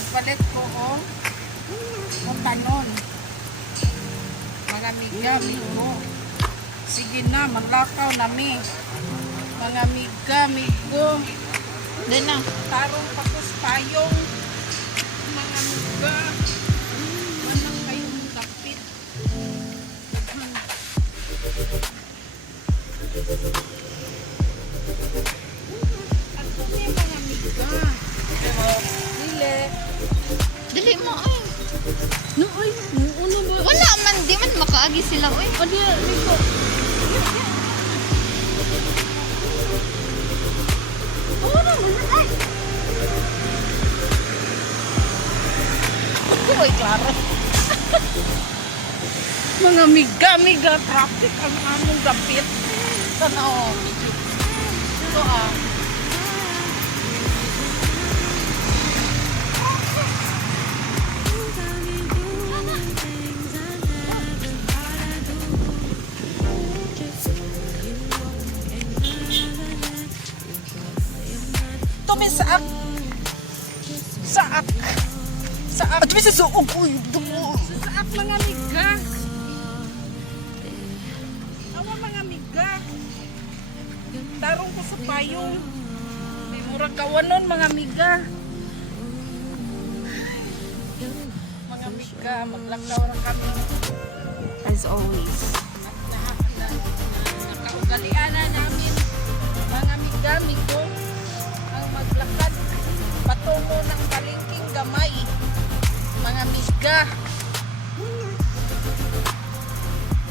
Magpalit ko o tanon. Mga miga, migo. Sige na, maglakaw nami. Mga miga, migo. Doon na. Tarong pakus payong. Mga miga. Manang kayong kapit. At kami mga miga. Dili. Dili mo ay. No, ay, ano ba? Wala man, di man makaagi sila oy. Ano yan, Nico? Ano naman, ay! Uy, klaro. Mga miga, traffic ang among gapit. Tanaw. Ito Tumisaak. Saak. Saak. At bisa suog uy, dumo. Saak mga miga. Awa mga miga. Tarong ko sa payong. May murag kawanon mga miga. Mga miga, maglakaw na kami. As always. Nakaugalian na namin. Mga miga, migo. Ang maglakad patungo ng palengking gamay. Mga miga.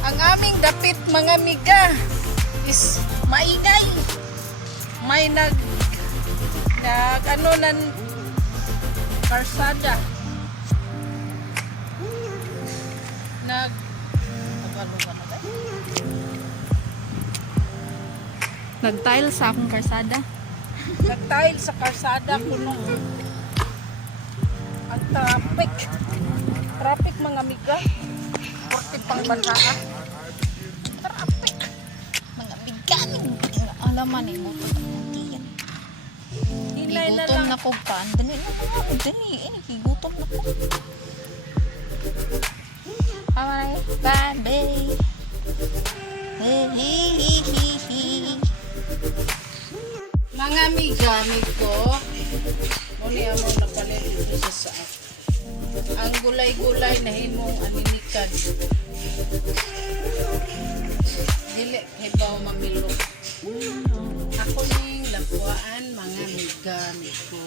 Ang aming dapit mga miga is maingay. May ano nan karsada. Nag-tile sa akong karsada. Nagtile sa karsada kuno. Ang traffic. Traffic mga miga. Porte pang banhaa. Traffic. Mga biganing alaman ni mo. Hinay na Higutom lang. na ko pan. Dali na ko. Dali. Higutom na ko. Hi, baby. Hey, hey, hey, hey, hey. Mga miga, migo. Muli mo napalit dito sa saak. Ang gulay-gulay na himong aninikan. Dili, hibaw mamilok. Ako ning lakuan mga miga, migo.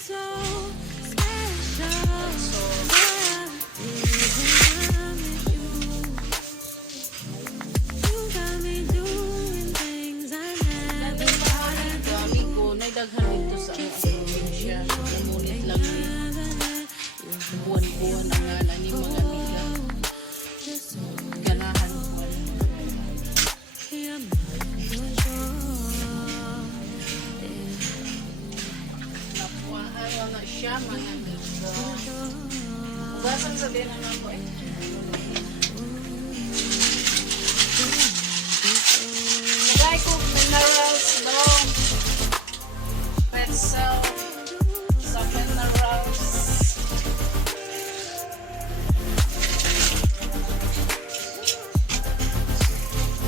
So, daghan dito sa probinsya. Namunit lang ni buwan-buwan ang ngalan ni mga miga. Ganahan buwan. Napuaan na siya mga miga. Ugasan sa din ang ako eh. Try ko minerals daw. Pretzel sa minerals.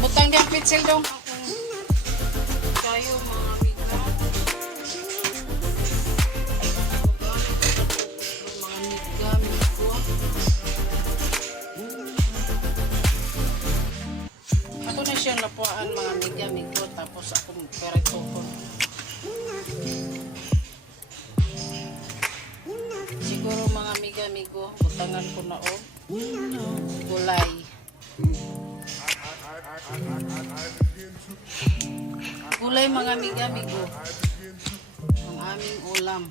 Butang di ang pretzel dong. Kayo mga miga. Mga miga, migo. Ako na siyang napuaan mga miga, migo. Tapos ako perito ko. Siguro mga miga-migo, butangan ko na gulay. Gulay mga miga-migo. Ang aming ulam.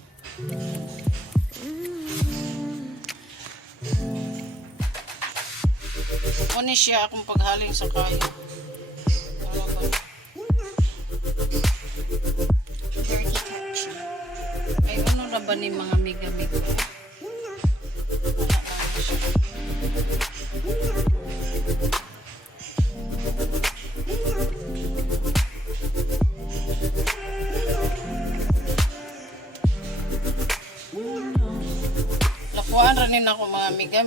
Ano siya akong paghaling sa kayo. Ay, ano na ba ni mga miga-migo? kanin ako mga amiga.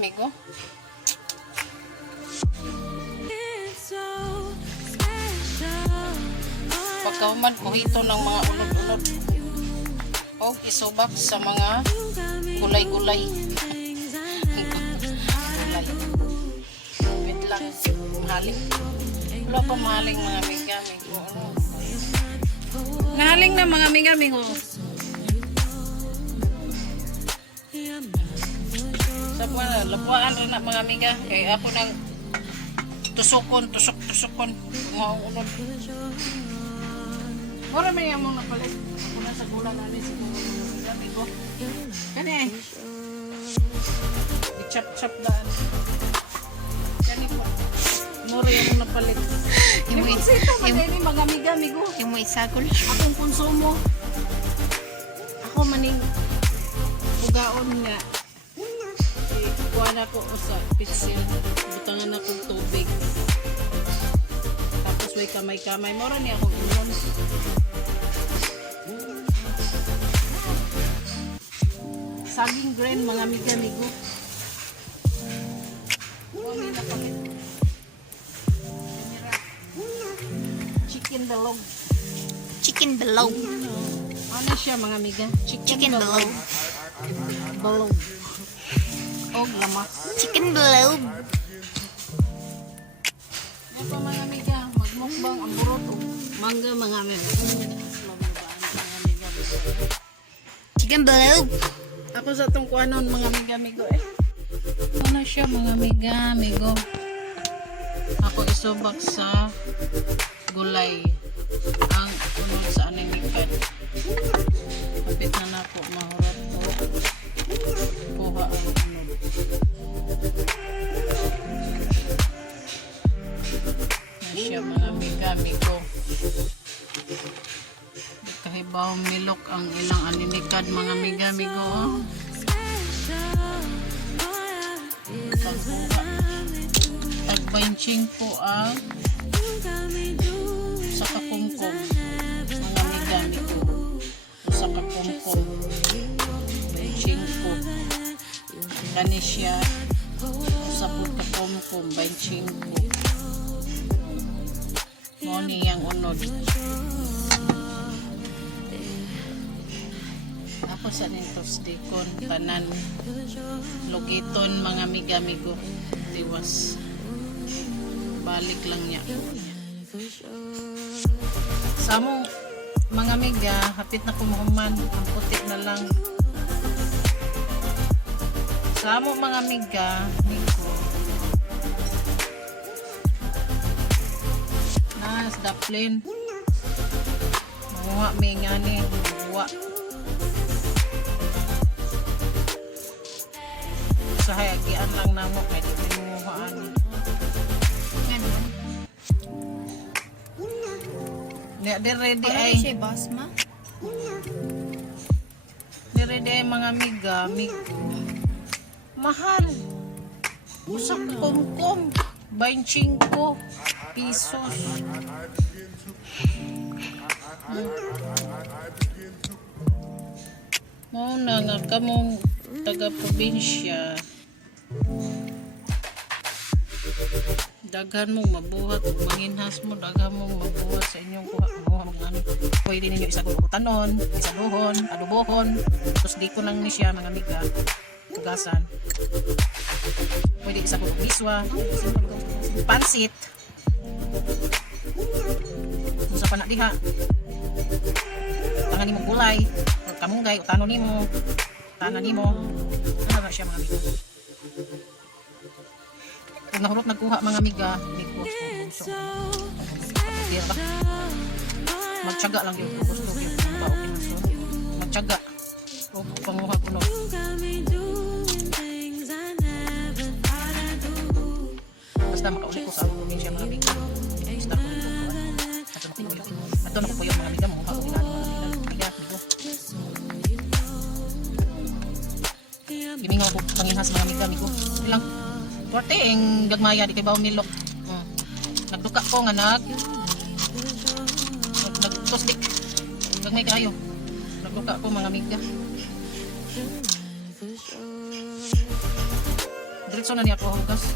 Pagkahuman ko hito ng mga unod-unod. O isubak sa mga gulay-gulay. Gulay. Wait lang. Mahaling. Wala pa mahaling mga amiga-amigo. Nahaling na mga amiga-amigo. Sa mga lapuan rin na mga amiga. Kaya ako nang tusukon. Mga unod. Mura may among napalit. Ako na sa gulang namin siguro. Amigo. Kani eh. I-chop daan. Kani po. Mura yung napalit. Yung sito magani mga amiga-amigo. Yung mo isagol. Akong konsumo. Ako maning ugaon nga. Kuha na ko sa pitsil. Butangan akong tubig. Tapos may kamay-kamay. Mura niya akong inon. Saging grain mga amiga-amigo. Kuha na pakit. Chicken balog. Chicken below. Ano siya mga amiga? Chicken below. Balog. O lamas. Chicken below. Yan pa mga amiga. Magmukbang ang burot o mangga mga amiga. Chicken below. Ako sa itong kuanon mga amiga-amigo eh. Ano siya mga amiga-amigo? Ako isubak sa gulay. Ang unod sa animikan. Kapit na nako mahurat ko. Kuha ang unod. Ano siya mga amiga-amigo? Kahibaw milok ang ilang aninikad mga amiga-amigo. Tagbanching po ang sa kakumkum mga amiga-amigo. Sa kakumkum banching po kani siya sa kakumkum banching po mo niyang unod. Ako sa nintos dikon tanan logiton mga amiga-amigo tiwas balik lang niya sa among mga amiga hapit na kumuhuman ang puti na lang sa among mga amiga niko nas daplin mamuha may ngani buwa sa hayagian lang namo kay di mamuhaan Di ready Ano ay siya basma? di ready ay mga amiga mahal usak kumkum 25 pesos mo na nga kamong taga-probinsya daghan mong mabuhat ug manginhas mo daghan mong mabuhat sa inyong kuha ano pwede ninyo isagot utanon isaduhon adobohon tapos di ko lang ni siya mga amiga tugasan pwede isagot biswa pansit kung sa panak diha tangan nimo gulay o kamunggay utanon nimo tanan nimo ano ba siya mga amiga. Kung nahurot nagkuha mga amiga, may gusto. Tira. Magtiyaga lang yun. Gusto yun. Magtiyaga. O panguha ko no. Basta makaulit ko sa probinsya mga amiga. Basta ko ito. Ato na ko po yung mga amiga. Mga amiga. Amiga. Gimingaw ko panginhas mga amiga. Amigo. Ilang. Korte ang gagmaya di kay bawo milok. Nagduka ko nga nagtusdik. Gagmay kayo. Nagduka ko mga amiga. Diretso na niya ko hugas.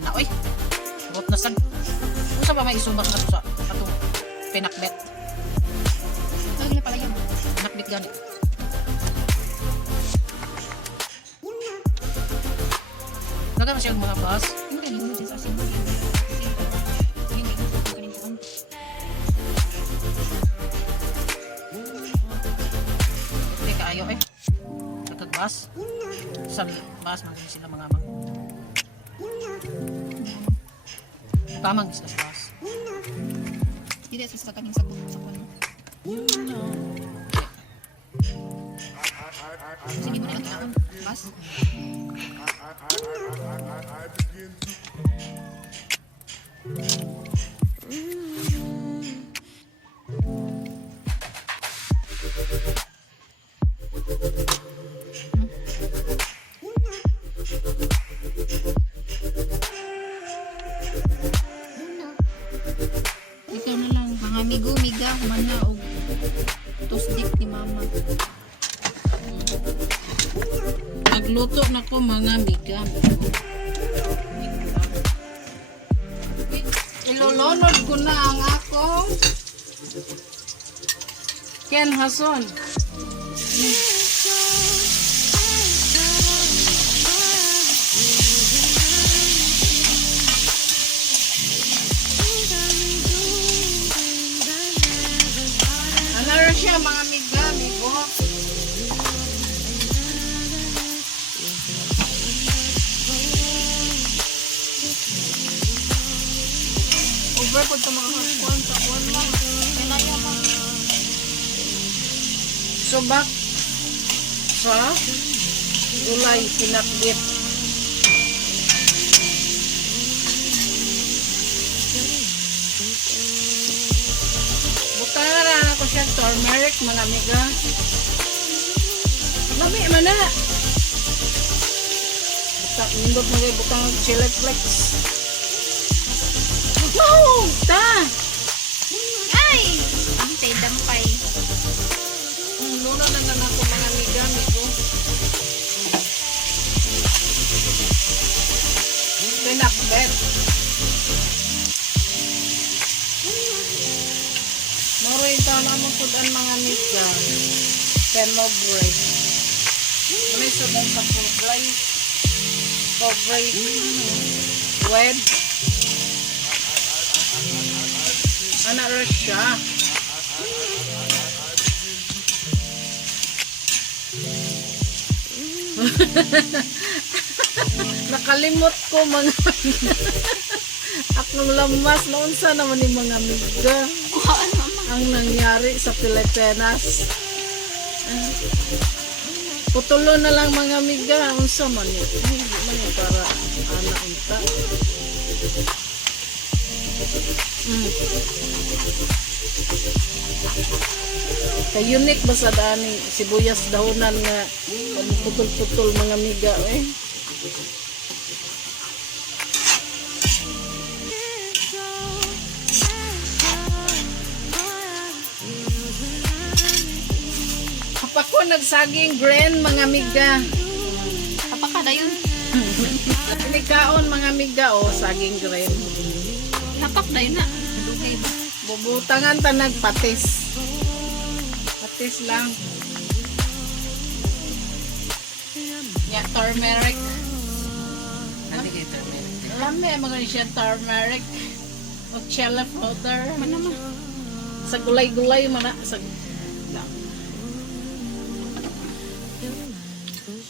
Ano oy? Bot na sad. Ano sa ba may isubak na to sa atong pinakbet? Lagi na pala yun. Pinakbet gani. Naga siyang mga bus. Hindi, hindi sa asin. Hindi ko ganito. Hindi kaayo eh. Katag bus. Sa bus man sila mga amang. Tamang isla sa bus. Hindi sa kaning sa kuno. Sige mo na lang kaon. Bas. Ikaw na lang, mga amigo, miga, humana o tosdik ni mama. Nagluto na ko mga miga. Ilolonod ko na ang akong Ken Hason. Ano rin siya mga miga, amigo? Over po ito mga hapon, sa kuwan lang. Kailangan mo. Subak sa gulay pinakbit. Butaran ako siya turmeric mga amiga. Lami man na. Butang indot mga butang chili flakes. No! Ta! Ay! Ang dampay. Luna na lang ako mga amiga, amigo. Pinakbet. Moro ito na mapudan mga amiga. Penobre. May sudan sa pobre. Pobre. Wed. Anak rin siya. Nakalimot ko mga akong lamas noon sa naman ni mga amiga Kuhaan mama. ang nangyari sa Pilipinas. Putulo na lang mga amiga unsa man ni ay di man yung para anak unta. Kay unique ba sa dani sibuyas dahonan nga putol-putol mga amiga eh. Kapag ko nagsaging grain mga amiga. Kapaka na yun. Pinikaon mga amiga o saging grain. Napak na yun na. Dugay ba? Bubutangan ta nagpatis. Patis lang. Ya, turmeric. Ano kayo turmeric? Alam mo, mga siya turmeric. O chili powder. Ano naman? Sa gulay-gulay mo na. Sa...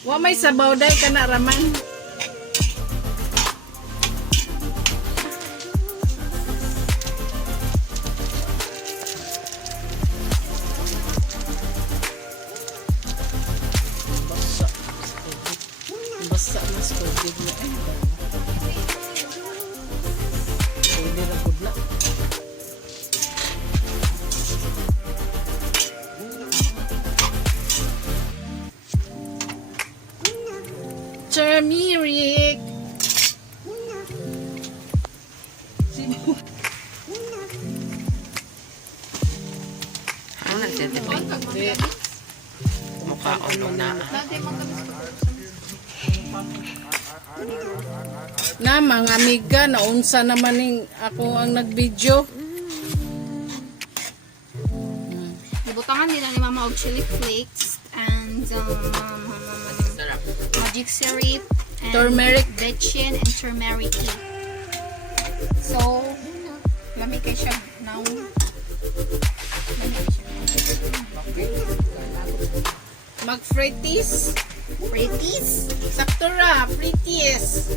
Wa may sabaw day ka na raman. Basa na sa tubig na eh. Pwede na pudla. Turmeric. Ano nagtitipid? Hindi. Mukha o na. Dati mga gamis ko. Na mga amiga, naunsa naman ning ako ang nag-video. Ibutangan nila ni Mama og chili flakes and Sarap. magic syrup and Turmeric. betchin and turmeric tea. So, lamig kay siya now. Lamig kay siya. Mag-frities. Pretties? Sakto ra, frities.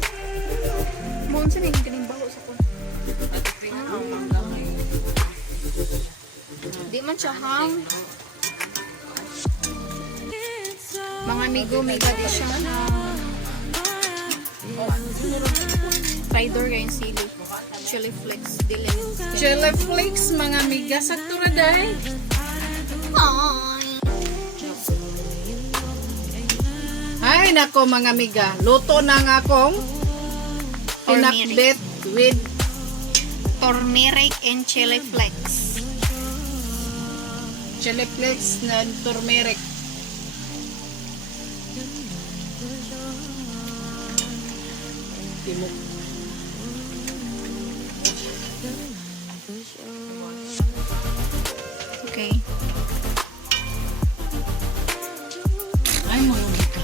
Mohon sa naging galing baho sa kun. Di man siya hang. Mga amigo-miga di siya Tider kayong sili. Chili flakes. Dili. Chili flakes, mga amiga. Sakto ra day. Ay, nako mga amiga. Luto na nga akong pinakbet with Turmeric and chili flakes. chili flakes na turmeric. Timok. Okay. Ay, mga amiga.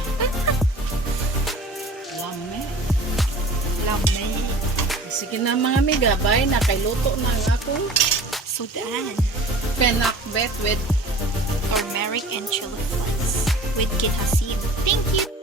Lame. Lame. Sige na mga amiga. Bye na. Kay luto na nga akong Sudan. pinakbet with Turmeric and chili flakes with kid hasid. Thank you.